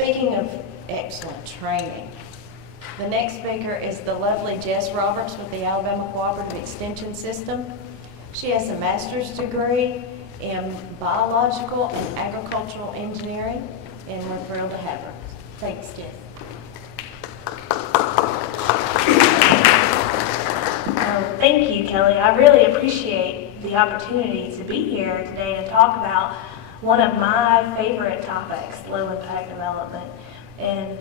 speaking of excellent training, the next speaker is the lovely Jess Roberts with the Alabama Cooperative Extension System. She has a master's degree in biological and agricultural engineering, and we're thrilled to have her. Thanks, Jess. Thank you, Kelly. I really appreciate the opportunity to be here today to talk about one of my favorite topics, low impact development. And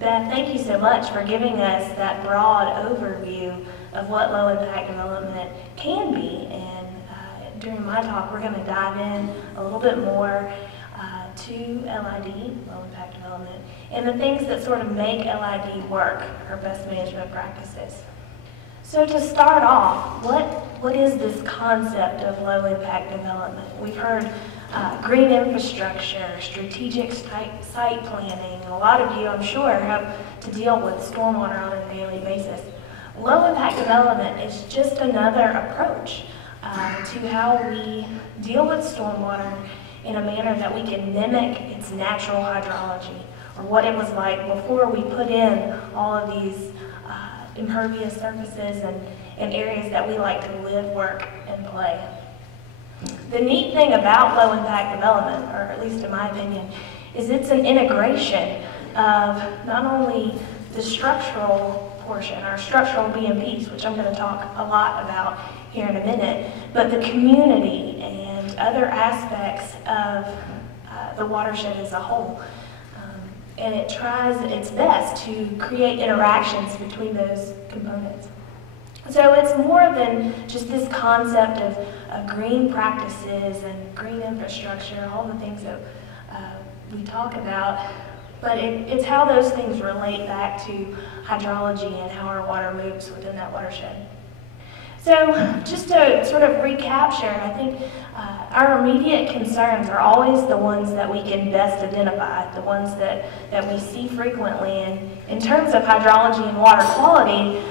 Beth, thank you so much for giving us that broad overview of what low impact development can be. And during my talk, we're going to dive in a little bit more to LID, low impact development, and the things that sort of make LID work, our best management practices. So to start off, what is this concept of low impact development? We've heard green infrastructure, strategic site planning. A lot of you, I'm sure, have to deal with stormwater on a daily basis. Low impact development is just another approach to how we deal with stormwater in a manner that we can mimic its natural hydrology, or what it was like before we put in all of these impervious surfaces and areas that we like to live, work, and play. The neat thing about low impact development, or at least in my opinion, is it's an integration of not only the structural portion, our structural BMPs, which I'm going to talk a lot about here in a minute, but the community and other aspects of the watershed as a whole. And it tries its best to create interactions between those components. So it's more than just this concept of green practices and green infrastructure, all the things that we talk about, but it's how those things relate back to hydrology and how our water moves within that watershed. So just to sort of recapture, I think our immediate concerns are always the ones that we can best identify, the ones that we see frequently. And in terms of hydrology and water quality,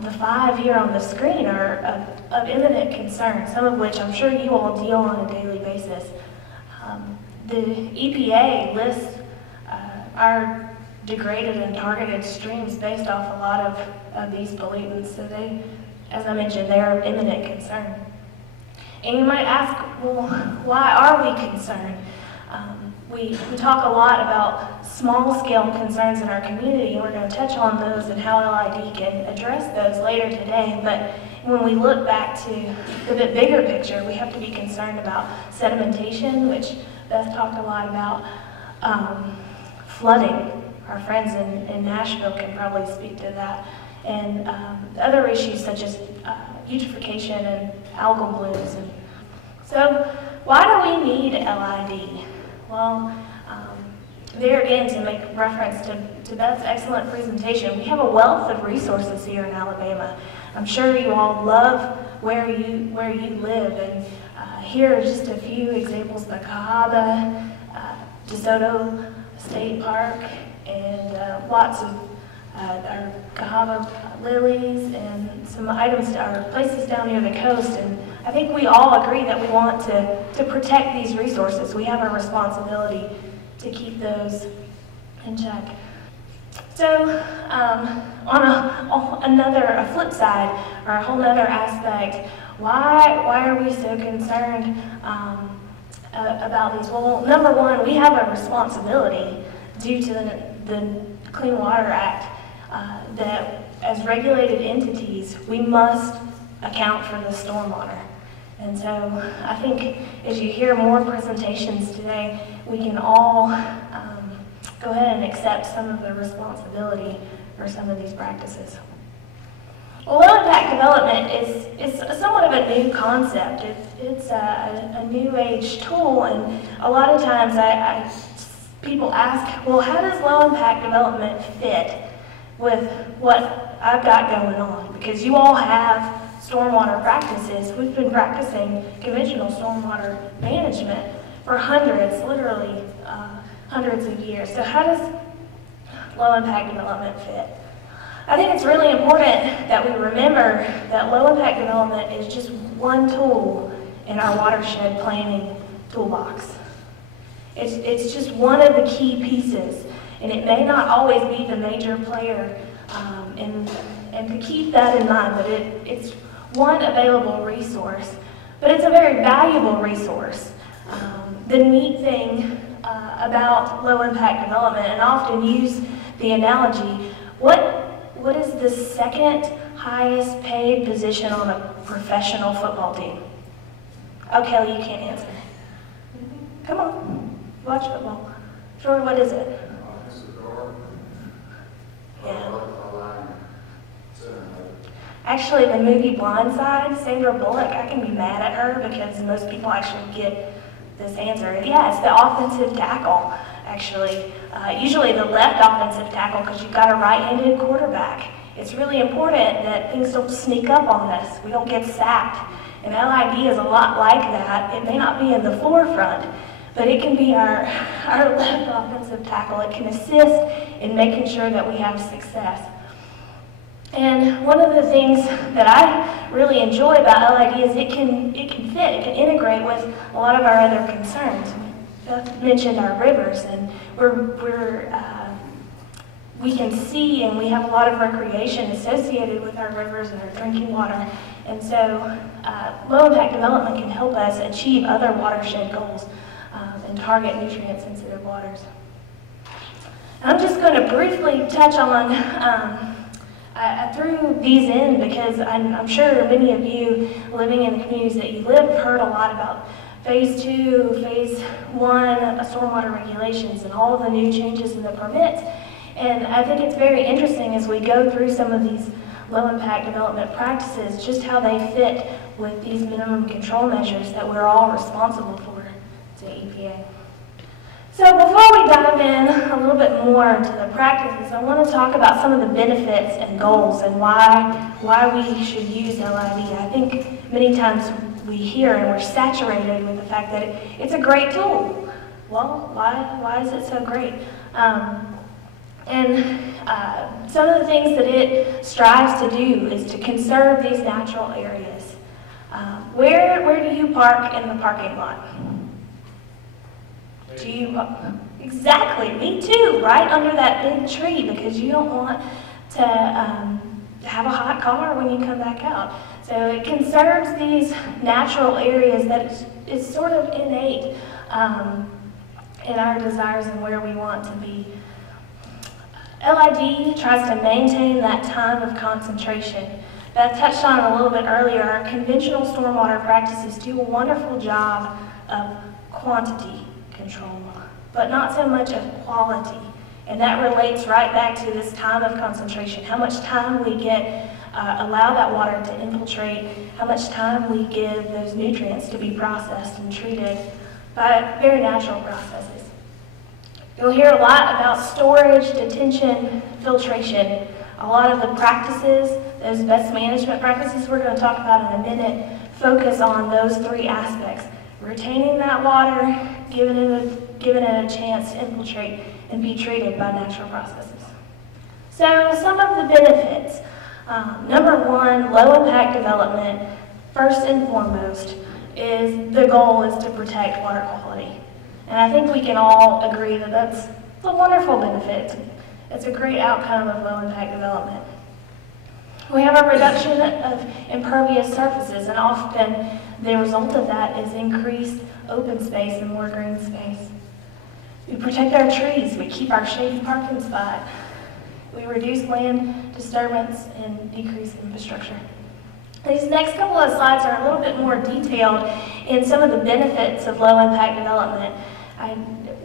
the 5 here on the screen are of imminent concern, some of which I'm sure you all deal on a daily basis. The EPA lists our degraded and targeted streams based off a lot of these pollutants, so they, as I mentioned, they are of imminent concern. And you might ask, well, why are we concerned? We talk a lot about small-scale concerns in our community, and we're going to touch on those and how LID can address those later today. But when we look back to the bit bigger picture, we have to be concerned about sedimentation, which Beth talked a lot about, flooding. Our friends in Nashville can probably speak to that. And other issues such as eutrophication and algal blooms. And so why do we need LID? Well, there again, to make reference to Beth's excellent presentation, we have a wealth of resources here in Alabama. I'm sure you all love where you live, and here are just a few examples: the Cahaba, DeSoto State Park, and lots of our Cahaba lilies and some items or places down near the coast. And I think we all agree that we want to protect these resources. We have a responsibility to keep those in check. So on a flip side, or a whole other aspect, why are we so concerned about these? Well, number one, we have a responsibility due to the Clean Water Act that as regulated entities, we must account for the stormwater. And so I think as you hear more presentations today, we can all go ahead and accept some of the responsibility for some of these practices. Well, low impact development is somewhat of a new concept. It's a new age tool, and a lot of times people ask, well, how does low impact development fit with what I've got going on? Because you all have stormwater practices. We've been practicing conventional stormwater management for literally hundreds of years. So how does low impact development fit? I think it's really important that we remember that low impact development is just one tool in our watershed planning toolbox. It's just one of the key pieces, and it may not always be the major player, and to keep that in mind, that it's one available resource, but it's a very valuable resource. The neat thing about low-impact development, and I often use the analogy, what is the second highest paid position on a professional football team? Oh, Kelly, you can't answer. Come on, watch football. Troy, what is it? Yeah. Actually, the movie Blindside, Sandra Bullock, I can be mad at her because most people actually get this answer. Yeah, it's the offensive tackle, actually. Usually the left offensive tackle, because you've got a right-handed quarterback. It's really important that things don't sneak up on us. We don't get sacked. And LID is a lot like that. It may not be in the forefront, but it can be our left offensive tackle. It can assist in making sure that we have success. And one of the things that I really enjoy about LID is it can fit, it can integrate with a lot of our other concerns. Beth mentioned our rivers, and we can see and we have a lot of recreation associated with our rivers and our drinking water. And so low-impact development can help us achieve other watershed goals and target nutrient-sensitive waters. I'm just going to briefly touch on I threw these in because I'm sure many of you living in the communities that you live have heard a lot about Phase 2, Phase 1 stormwater regulations and all of the new changes in the permits. And I think it's very interesting as we go through some of these low-impact development practices, just how they fit with these minimum control measures that we're all responsible for to EPA. So before we dive in a little bit more into the practices, I want to talk about some of the benefits and goals and why we should use LID. I think many times we hear and we're saturated with the fact that it's a great tool. Well, why is it so great? Some of the things that it strives to do is to conserve these natural areas. Where do you park in the parking lot? Do you, exactly, me too, right under that big tree, because you don't want to have a hot car when you come back out. So it conserves these natural areas that is sort of innate in our desires and where we want to be. LID tries to maintain that time of concentration. That I touched on a little bit earlier. Our conventional stormwater practices do a wonderful job of quantity control, but not so much of quality. And that relates right back to this time of concentration, how much time we get, allow that water to infiltrate, how much time we give those nutrients to be processed and treated by very natural processes. You'll hear a lot about storage, detention, filtration. A lot of the practices, those best management practices we're going to talk about in a minute, focus on those three aspects. Retaining that water, giving it a chance to infiltrate and be treated by natural processes. So some of the benefits. Number one, low-impact development, first and foremost, the goal is to protect water quality. And I think we can all agree that that's a wonderful benefit. It's a great outcome of low-impact development. We have a reduction of impervious surfaces, and often the result of that is increased open space and more green space. We protect our trees. We keep our shady parking spot. We reduce land disturbance and decrease infrastructure. These next couple of slides are a little bit more detailed in some of the benefits of low-impact development.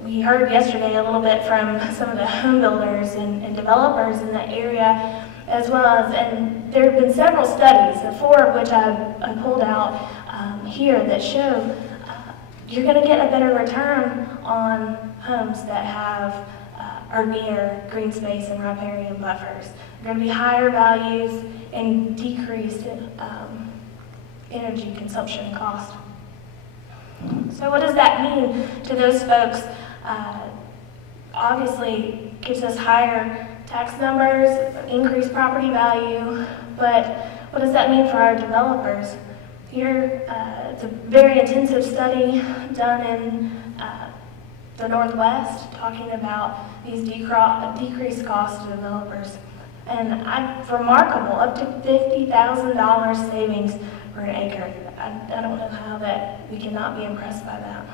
We heard yesterday a little bit from some of the home builders and developers in the area, as well as, and there have been several studies, the four of which I pulled out here, that show you're going to get a better return on homes that are near green space and riparian buffers. There are going to be higher values and decreased energy consumption cost. So what does that mean to those folks? Obviously, gives us higher tax numbers, increased property value, but what does that mean for our developers? Here, it's a very intensive study done in the Northwest, talking about these decreased costs to developers. And remarkable, up to $50,000 savings per an acre. I don't know how that we cannot be impressed by that.